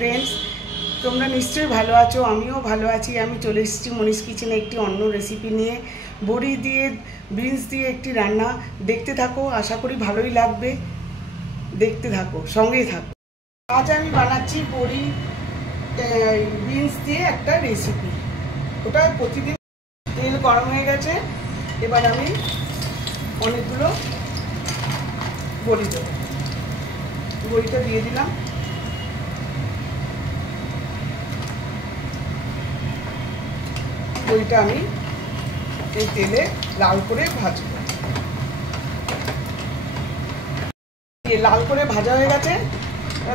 Friends, তোমরা নিশ্চয়ই ভালো আছো, আমিও ভালো আছি। আমি চলে এসেছি মনীষ কিচেনে একটি অন্য রেসিপি নিয়ে। বড়ি দিয়ে বিনস দিয়ে একটি রান্না, দেখতে থাকো, আশা করি ভালোই লাগবে। দেখতে থাকো, সঙ্গেই থাকো। আজ আমি বানাচ্ছি বড়ি বিনস দিয়ে একটা রেসিপি। ওটা প্রতিদিন। তেল গরম হয়ে গেছে, এবার আমি অনেকগুলো বড়ি দেবো। বড়িটা দিয়ে দিলাম। বড়িটা আমি এই তেলে লাল করে ভাজবো। লাল করে ভাজা হয়ে গেছে,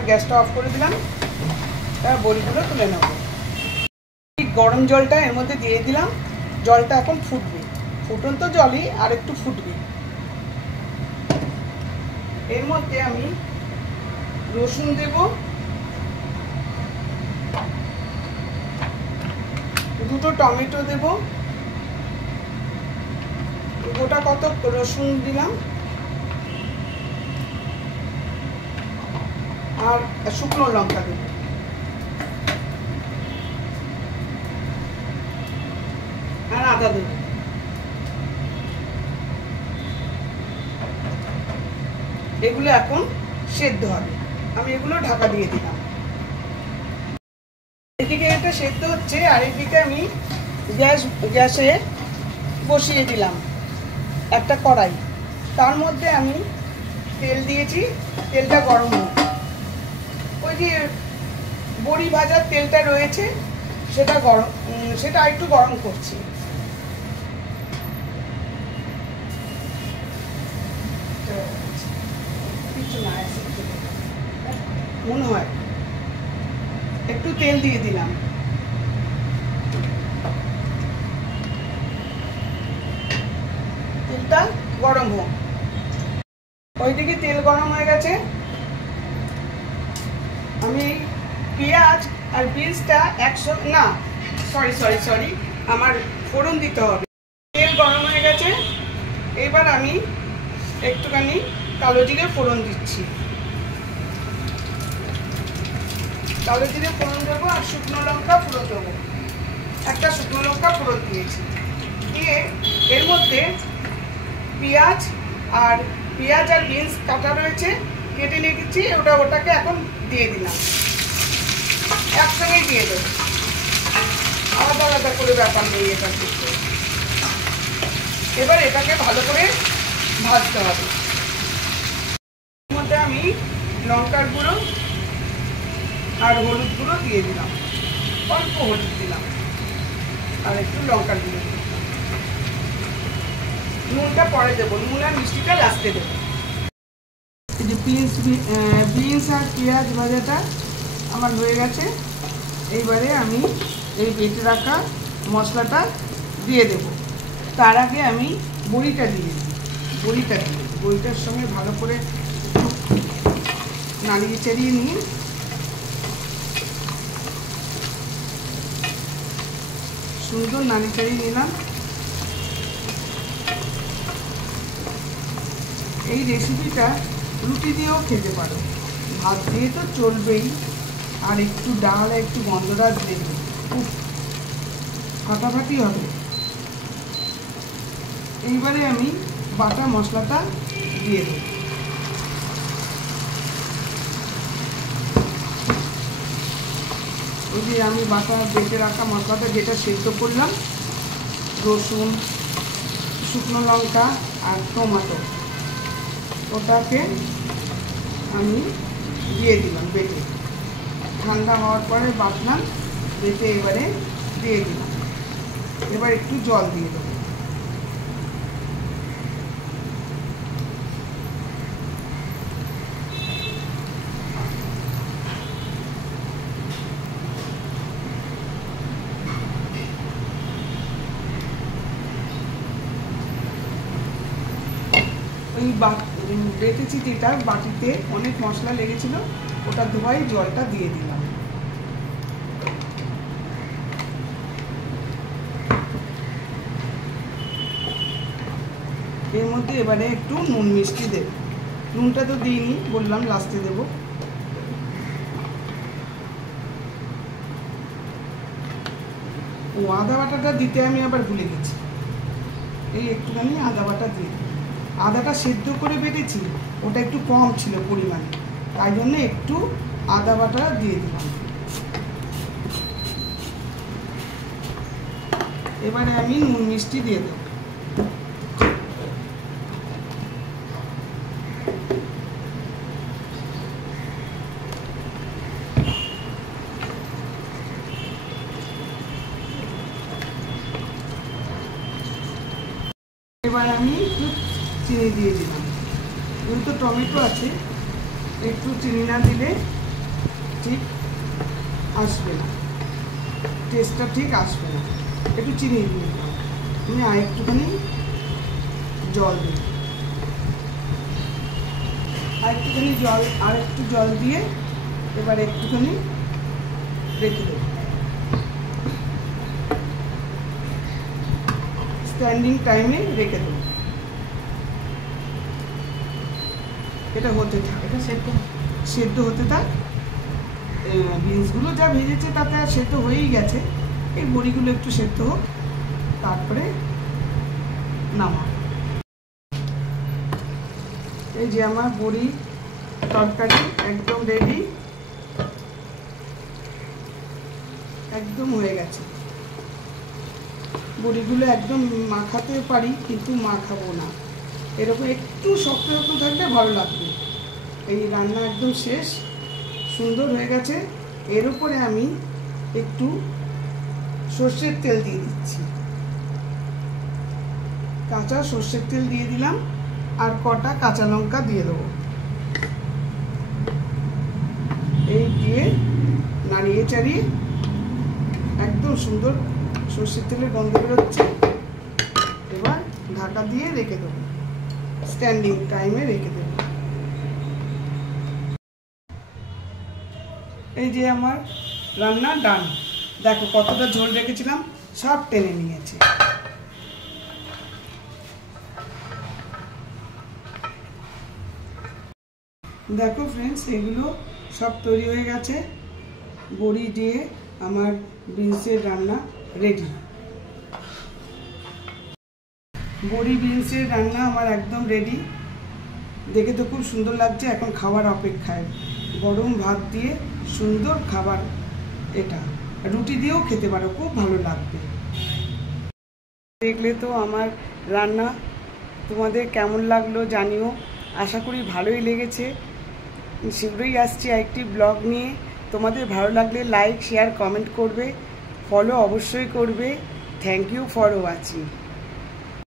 গ্যাসটা অফ করে দিলাম। তার বড়িগুলো তুলে নেব। গরম জলটা এর মধ্যে দিয়ে দিলাম। জলটা এখন ফুটবে, ফুটন্ত জলই আর একটু ফুটবে। এর মধ্যে আমি রসুন দেব, দুটো টমেটো দেব, গোটা কত রসুন দিলাম, আর শুকনো লঙ্কা দেব, আর আদা দেব। এগুলো এখন সেদ্ধ হবে। আমি এগুলো ঢাকা দিয়ে দিলাম। এদিকে এটা সেদ্ধ হচ্ছে, আর এদিকে আমি গ্যাসে বসিয়ে দিলাম একটা কড়াই। তার মধ্যে আমি তেল দিয়েছি, তেলটা গরম হোক। ওই যে বড়ি ভাজার তেলটা রয়েছে সেটা একটু গরম করছি। কিছু না, মনে হয় একটু তেল দিয়ে দিলাম। তেলটা গরম হোক। ওইদিকে তেল গরম হয়ে গেছে। আমি পেঁয়াজ আর বিনসটা সরি আমার ফোড়ন দিতে হবে। তেল গরম হয়ে গেছে, এবার আমি একটুখানি কালো জিরে ফোড়ন দিচ্ছি। কালো জিরে ফোড়ন দেবো, আর শুকনো লঙ্কা ফোড়ন দেবো। একটা শুকনো লঙ্কা ফোড়ন দিয়েছি। দিয়ে এর মধ্যে পেঁয়াজ আর বিনস কাটা রয়েছে, কেটে রেখেছি, ওটাকে এখন দিয়ে দিলাম। একসঙ্গেই দিয়ে দেবো, আলাদা আলাদা করে ব্যাপার নেই এটা করতে। এবার এটাকে ভালো করে ভাজতে হবে। এর মধ্যে আমি লঙ্কার গুঁড়ো আর হলুদ গুঁড়ো দিয়ে দিলাম। অল্প হলুদ দিলাম, আর একটু লঙ্কার গুঁড়ো দিলাম। নুনটা পরে দেবো, নুন আর মিষ্টিটা লাস্টে দেবো। এই যে বিনস আর পেঁয়াজ ভাজাটা আমার হয়ে গেছে। এইবারে আমি এই বেটে রাখা মশলাটা দিয়ে দেব। তার আগে আমি বড়িটা দিয়ে দিই। বড়িটার সঙ্গে ভালো করে নাড়িয়ে চাড়িয়ে নিয়ে সুন্দর নাড়িয়ে চাড়িয়ে নিলাম। এই রেসিপিটা রুটি দিয়েও খেতে পারো, ভাত দিয়ে তো চলবেই। আর একটু ডাল, একটু গন্ধরাজ দেবে, খুব ফাটাফাটি হবে। এইবারে আমি বাটা মশলাটা দিয়ে দেব। ওই যে আমি বেটে রাখা মশলাটা, যেটা সেদ্ধ করলাম, রসুন, শুকনো লঙ্কা আর টমেটো, ওটাকে আমি দিয়ে দিলাম বেটে। ঠান্ডা হওয়ার পরে বাটলাম, বেটে এবারে দিয়ে দিলাম। এবার একটু জল দিয়ে দেবো। ওই বেটেছি যেটা বাটিতে অনেক মশলা লেগেছিল, ওটা ধোয়াই জলটা দিয়ে দিলাম। এর মধ্যে এবারে একটু নুন মিষ্টি দেব। নুনটা তো দিইনি, বললাম লাস্টে দেবো। ও আদা বাটাটা দিতে আমি আবার ভুলে গেছি, এই একটুখানি আদা বাটা দিয়ে, আদাটা সেদ্ধ করে বেটেছি, ওটা একটু কম ছিল পরিমাণে, তাই জন্য একটু আদা বাটা দিয়ে দিলাম। এবারে আমি নুন মিষ্টি দিয়ে দেবো। এবার আমি একটু চিনি দিয়ে দিলাম, যেহেতু টমেটো আছে একটু চিনি না দিলে ঠিক আসবে না, টেস্টটা ঠিক আসবে না, একটু চিনি দিয়ে দিলাম। আমি আর একটুখানি জল দিই, আর একটু জল দিয়ে এবার একটুখানি রেখে দেব, স্ট্যান্ডিং টাইমে রেখে দেব। এটা হতে থাক, এটা সেদ্ধ হতে থাক। বিনসগুলো যা ভেজেছে তাতে সেদ্ধ হয়েই গেছে, এই বড়িগুলো একটু সেদ্ধ হোক, তারপরে নামাবো। এই যে আমার বড়ি তরকারি একদম রেডি, একদম হয়ে গেছে। বড়িগুলো একদম মাখাতে পারি কিন্তু মাখাবো না, এরকম একটু শক্ত শক্ত থাকলে ভালো লাগবে। এই রান্না একদম শেষ, সুন্দর হয়ে গেছে। এর উপরে আমি একটু সর্ষের তেল দিয়ে দিচ্ছি, কাঁচা সর্ষের তেল দিয়ে দিলাম, আর কটা কাঁচা লঙ্কা দিয়ে দেবো। এই দিয়ে নাড়িয়ে চাড়িয়ে একদম সুন্দর সর্ষের তেলের গন্ধ বেরোচ্ছে। এবার ঢাকা দিয়ে রেখে দেবো, স্ট্যান্ডিং টাইমে রেখে দেবো। এই যে আমার রান্না ডান, দেখো কতটা ঝোল রেখেছিলাম সব টেনে নিয়েছে। দেখো ফ্রেন্ডস, এগুলো সব তৈরি হয়ে গেছে। বড়ি দিয়ে আমার বিনসের রান্না রেডি। বড়ি বিনসের রান্না আমার একদম রেডি, দেখে তো খুব সুন্দর লাগছে। এখন খাওয়ার অপেক্ষায়, গরম ভাত দিয়ে সুন্দর খাবার, এটা রুটি দিয়েও খেতে পারো, খুব ভালো লাগবে। দেখলে তো আমার রান্না, তোমাদের কেমন লাগলো জানিও, আশা করি ভালোই লেগেছে। শীঘ্রই আসছি আরেকটি ব্লগ নিয়ে। তোমাদের ভালো লাগলে লাইক শেয়ার কমেন্ট করবে, ফলো অবশ্যই করবে। Thank you for watching.